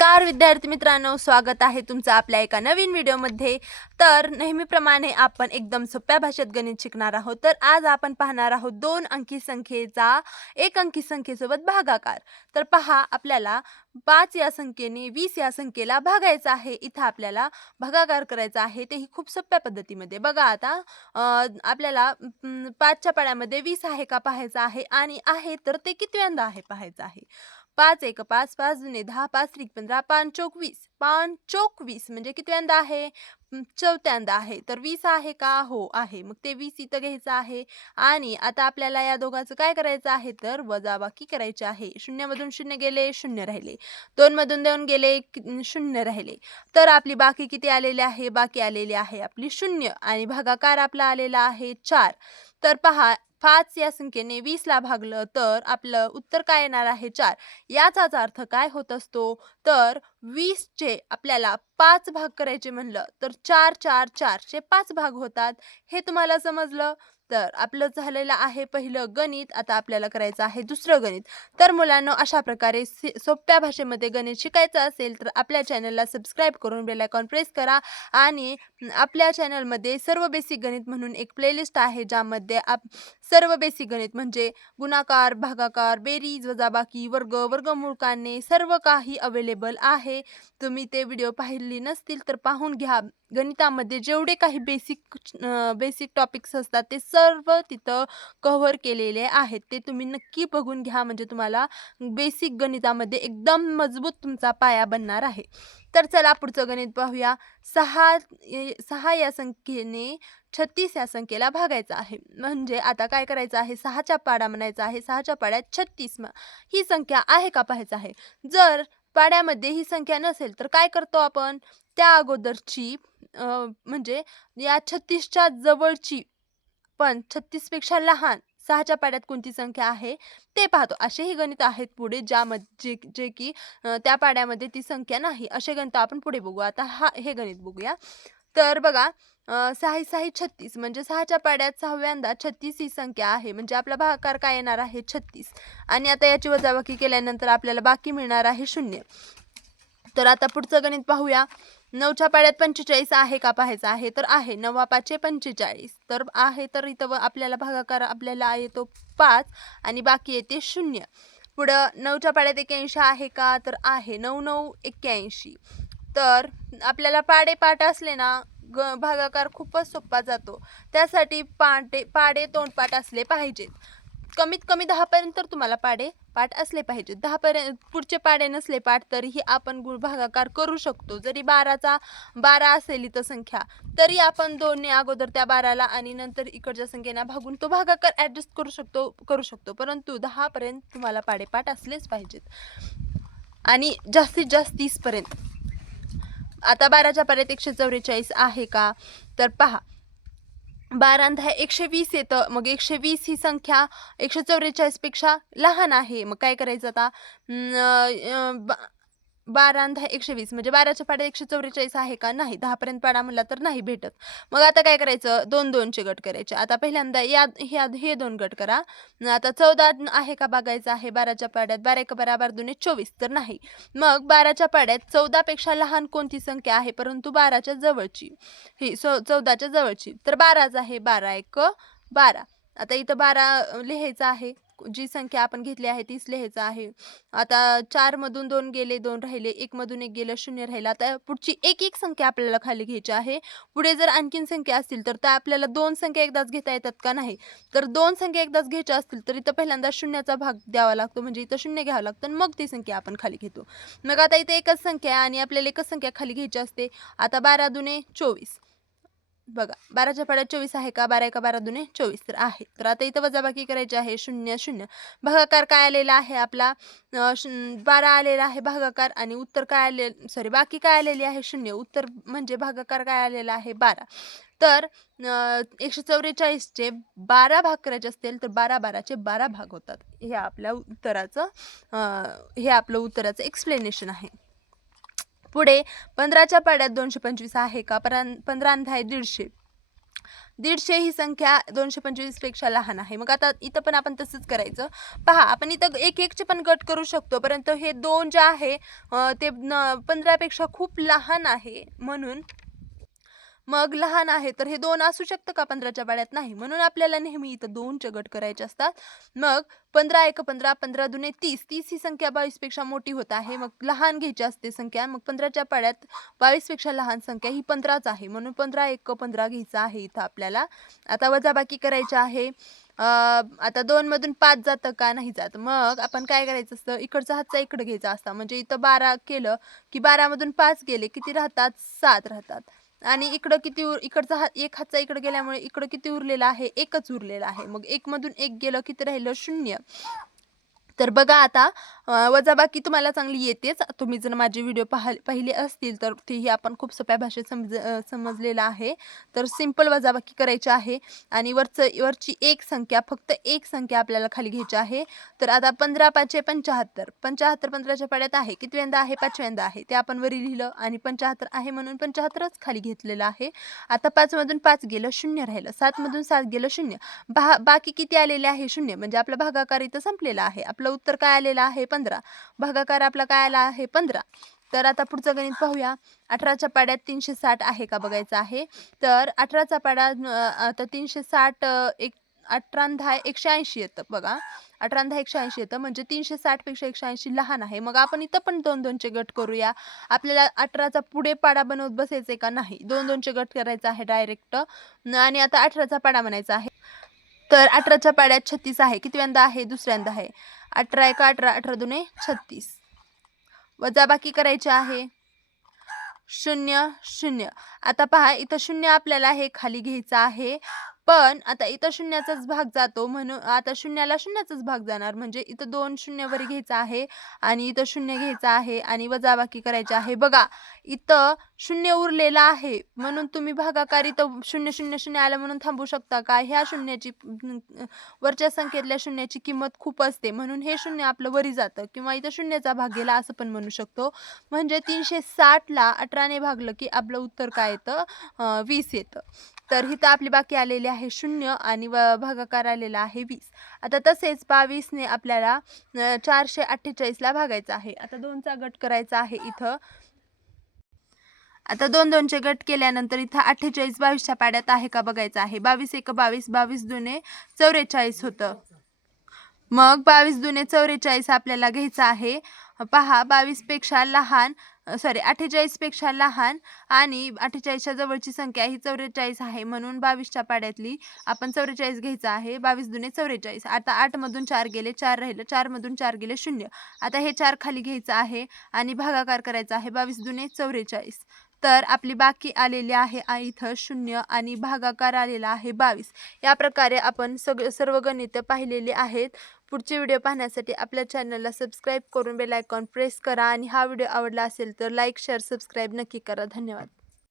नमस्कार विद्यार्थी मित्रांनो, स्वागत आहे तुमचं आपल्या एका नवीन व्हिडिओमध्ये। तर नेहमीप्रमाणे आपण एकदम सोप्या भाषेत गणित शिकणार आहोत। तर आज आपण पाहणार आहोत 2 अंकी संख्येचा 1 अंकी संख्येसोबत भागाकार। तर पहा, आपल्याला 5 या संख्येने 20 या संख्येला भागायचं आहे। इथं आपल्याला भागाकार करायचा आहे, तेही खूप सोप्या पद्धतीमध्ये। बघा आता आपल्याला 5च्या पाड्यामध्ये 20 आहे का पाहायचं आहे, आणि आहे तर ते कितव्यांदा आहे पाहायचं आहे। 5 एक 5, 5 दुने 10, 5 त्रिक 15, 5 चौक 20, 5 चौक 20 म्हणजे कितव्यांदा आहे? चौथ्यांदा आहे। तर 20 आहे का? हो आहे। मग ते 20 इथं घ्यायचं आहे, आणि आता आपल्याला या दोघांचं काय करायचं आहे, तर वजाबाकी करायची आहे। 0 मधून 0 गेले, 0 राहिले। 2 मधून 2 गेले, 0 राहिले। तर आपली बाकी किती आलेली आहे? बाकी आलेली आहे आपली 0, आणि भागाकार आपला आलेला आहे 4। तर पहा, 5 या संख्येने 20 ला भागलं तर आपलं उत्तर काय येणार आहे? 4। याचाच अर्थ काय होत असतो, तर 20 चे आपल्याला 5 भाग करायचे म्हणलं तर 4 4 4 चे 5 भाग होतात। हे तुम्हाला समजलं? तर आपलं झालेलं आहे पहिलं गणित। आता आपल्याला करायचं आहे दुसरं गणित। तर मुलांनो, अशा प्रकारे सोप्या भाषेमध्ये गणित शिकायचं असेल तर आपल्या चॅनलला सबस्क्राईब करून बेल आयकॉन प्रेस करा, आणि आपल्या चॅनलमध्ये सर्व बेसिक गणित म्हणून एक प्लेलिस्ट आहे, ज्यामध्ये सर्व बेसिक गणित म्हणजे गुणाकार, भागाकार, बेरीज, वजाबाकी, वर्ग, वर्गमूळ काढणे सर्व काही अवेलेबल आहे। तुम्ही ते व्हिडिओ पाहिली नसतील तर पाहून घ्या। गणितामध्ये जेवढे काही बेसिक टॉपिक्स असतात ते सर्व तिथं कव्हर केलेले आहेत। ते तुम्ही नक्की बघून घ्या, म्हणजे तुम्हाला बेसिक गणितामध्ये एकदम मजबूत तुमचा पाया बनणार आहे। तर चला पुढचं गणित पाहूया। 6 या संख्येने 36 या संख्येला भागायचं आहे। म्हणजे आता काय करायचं आहे, 6च्या पाडा म्हणायचा आहे। 6च्या पाड्यात 36 ही संख्या आहे का पाहायचं आहे। जर पाड्यामध्ये ही संख्या नसेल तर काय करतो आपण, त्या अगोदरची म्हणजे या 36च्या जवळची पण 36 पेक्षा लहान 6च्या पाड्यात कोणती संख्या आहे ते पाहतो। असेही गणित आहेत पुढे, ज्यामध्ये जे की त्या पाड्यामध्ये ती संख्या नाही, असे गणित आपण पुढे बघू। आता हे गणित बघूया। तर बघा, 6 6 36 म्हणजे 6च्या पाड्यात 6व्यांदा 36 ही संख्या आहे, म्हणजे आपला भागाकार काय येणार आहे? 36। आणि आता याची वजाबाकी केल्यानंतर आपल्याला बाकी मिळणार आहे 0। तर आता पुढचं गणित पाहूया। 9च्या पाड्यात 45 आहे का पाहायचं आहे, तर आहे। 9 5 45 तर आहे, तर इथं आपल्याला भागाकार आपल्याला येतो 5, आणि बाकी येते 0। पुढं 9च्या पाड्यात 81 आहे का, तर आहे। 9 9 81। तर आपल्याला पाठ असले ना, भागाकार खूपच सोपा जातो। त्यासाठी पाडे तोंडपाठ असले पाहिजेत। कमीत कमी 10 पर्यंत तर तुम्हाला पाठ असले पाहिजेत। 10 पर्यंत पुढचे पाडे नसले पाठ तरीही आपण भागाकार करू शकतो। जरी 12 असेल इथं संख्या, तरी आपण 2 ने अगोदर त्या 12ला आणि नंतर इकडच्या संख्येला भागून तो भागाकार ॲडजस्ट करू शकतो। परंतु 10 पर्यंत तुम्हाला पाठ असलेच पाहिजेत, आणि जास्तीत जास्त 30 पर्यंत। आता 12च्या पाड्यात 144 आहे का, तर पहा, 12 आणि 10 120 येतं। मग 120 ही संख्या 144 पेक्षा लहान आहे। मग काय करायचं आता, 12 आणि 10 120 म्हणजे 12च्या पाड्यात 144 आहे का, नाही। 10 पर्यंत पाडा म्हणला तर नाही भेटत। मग आता काय करायचं, 2 2 चे गट करायचे। आता पहिल्यांदा हे 2 गट करा। आता 14 आहे का बघायचं आहे 12च्या पाड्यात। 12 1 बराबर 2 24 तर नाही। मग 12च्या पाड्यात 14 पेक्षा लहान कोणती संख्या आहे, परंतु 12च्या जवळची, ही 14च्या जवळची, तर 12च आहे। 12 1 12। आता इथं 12 लिहायचं आहे, जी संख्या आपण घेतली आहे तीच लिहायचं आहे। आता 4 मधून 2 गेले, 2 राहिले। 1 मधून 1 गेलं, 0 राहिला। आता पुढची एक संख्या आपल्याला खाली घ्यायची आहे। पुढे जर आणखीन संख्या असतील तर त्या आपल्याला 2 संख्या एकदाच घेता येतात का, नाही। तर 2 संख्या एकदाच घ्यायच्या असतील तर इथं पहिल्यांदा 0चा भाग द्यावा लागतो, म्हणजे इथं 0 घ्यावं लागतं, आणि मग ती संख्या आपण खाली घेतो। मग आता इथे एकच संख्या आहे, आणि आपल्याला एकच संख्या खाली घ्यायची असते। आता 12 दुने 24, बघा 12च्या पाड्यात 24 आहे का, 12 1 12 2 24 तर आहे। तर आता इथं वजाबाकी करायची आहे, 0 0। भागाकार काय आलेला आहे आपला, 12 आलेला आहे भागाकार, आणि उत्तर काय बाकी काय आलेली आहे 0। उत्तर म्हणजे भागाकार काय आलेला आहे 12। तर 144 चे 12 भाग करायचे असतील तर 12 12 चे 12 भाग होतात। हे आपलं उत्तराचं एक्सप्लेनेशन आहे। पुढे 15च्या पाड्यात 225 आहे का, 15 आणि 10 150। 150 ही संख्या 225 पेक्षा लहान आहे. मग आता इथं पण आपण तसंच करायचं. पहा आपण इथं 1-1चे पण गट करू शकतो, परंतु हे 2 जे आहे ते 15 पेक्षा खूप लहान आहे. म्हणून मग लहान आहे तर हे 2 असू शकतं का 15च्या पाड्यात? नाही. म्हणून आपल्याला नेहमी इथं 2चे गट करायचे असतात. मग 15 एक 15, 15 दुने 30. 30 ही संख्या 22 पेक्षा मोठी होत आहे. मग लहान घ्यायची असते संख्या. मग 15च्या पाड्यात 22 पेक्षा लहान संख्या ही 15च आहे. म्हणून 15 एक 15 घ्यायचं आहे इथं आपल्याला. आता वजाबाकी करायची आहे. आता 2 मधून 5 जातं का? नाही जात. मग आपण काय करायचं असतं, इकडचा हातचा इकडे घ्यायचा असता. म्हणजे इथं 12 केलं की 12 मधून 5 गेले किती राहतात? 7 राहतात. आणि इकडं किती इकडचा हात एक हातचा इकडे गेल्यामुळे इकडं किती उरलेला आहे? एकच उरलेला आहे. मग 1 मधून 1 गेलं किती राहिलं? 0. तर बघा आता वजाबाकी तुम्हाला चांगली येतेच. तुम्ही जर माझे व्हिडिओ पाहिले असतील तर तेही आपण खूप सोप्या भाषेत समजलेलं आहे. तर सिंपल वजाबाकी करायची आहे आणि वरची एक संख्या, फक्त एक संख्या आपल्याला खाली घ्यायची आहे. तर आता 15 पाचे 75. 75 15च्या पाड्यात आहे. कितव्यांदा आहे? 5व्यांदा आहे. ते आपण वरी लिहिलं आणि 75 आहे म्हणून 75च खाली घेतलेलं आहे. आता 5 मधून 5 गेलं, 0 राहिलं. 7 मधून 7 गेलं, 0. बाकी किती आलेले आहे? 0. म्हणजे आपला भागाकार इथं संपलेला आहे. आपलं उत्तर काय आलेलं आहे? 15. भागाकार आपला काय आला आहे? 15. तर आता पुढचं गणित पाहूया. 18च्या पाड्यात 360 आहे का बघायचं आहे. तर 18चा पाडा आता 360 एक 18 180 येतं बघा. 18 180 येतं म्हणजे 360 पेक्षा 180 लहान आहे. मग आपण इथं पण 2-2चे गट करूया. आपल्याला 18चा पुढे पाडा बनवत बसायचे का? नाही. 2-2चे गट करायचा आहे डायरेक्ट आणि आता 18चा पाडा म्हणायचा आहे. तर 18च्या पाड्यात 36 आहे. कितव्यांदा आहे? दुसऱ्यांदा आहे. 18 एक 18, 18 दुने 36. वजाबाकी करायची आहे. 0 0. आता पहा इथं 0 आपल्याला हे खाली घ्यायचं आहे. पण आता इथं शून्याचाच भाग जातो म्हणून आता शून्याला शून्याचाच भाग जाणार म्हणजे इथं 2 शून्य वर घ्यायचं आहे आणि इथं 0 घ्यायचं आहे आणि वजाबाकी करायची आहे. बघा इथं 0 उरलेला आहे म्हणून तुम्ही भागाकार इथं 0 0 0 आलं म्हणून थांबू शकता का? ह्या शून्याची वरच्या संख्येतल्या शून्याची किंमत खूप असते म्हणून हे 0 आपलं वरी जातं किंवा इथं शून्याचा भाग गेला असं पण म्हणू शकतो. म्हणजे 360ला 18ने भागलं की आपलं उत्तर काय येतं? 20 येतं. तर इथं आपली बाकी आलेली आहे 0 आणि भागाकार आलेला आहे 20. आता तसेच 22ने आपल्याला 448ला भागायचं आहे. आता 2चा गट करायचा आहे इथं. आता 2-2चे गट केल्यानंतर इथं 48 22च्या पाड्यात आहे का बघायचं आहे. 22 एक 22, 22 दुने 44 होतं. मग 22 दुने 44 आपल्याला घ्यायचं आहे. पहा 22 पेक्षा लहान 48 पेक्षा लहान आणि 48च्या जवळची संख्या ही 44 आहे म्हणून 22च्या पाड्यातली आपण 44 घ्यायचं आहे. 22 दुने 44. आता 8 मधून 4 गेले, 4 राहिलं. 4 मधून 4 गेले 0. आता हे 4 खाली घ्यायचं आहे आणि भागाकार करायचा आहे. 22 दुने 44. तर आपली बाकी आलेली आहे इथं 0 आणि भागाकार आलेला आहे 22. या प्रकारे आपण सर्व गणितं पाहिलेली आहेत. पुढचे व्हिडिओ पाहण्यासाठी आपल्या चॅनलला सबस्क्राईब करून बेल आयकॉन प्रेस करा आणि हा व्हिडिओ आवडला असेल तर लाईक शेअर सबस्क्राईब नक्की करा. धन्यवाद.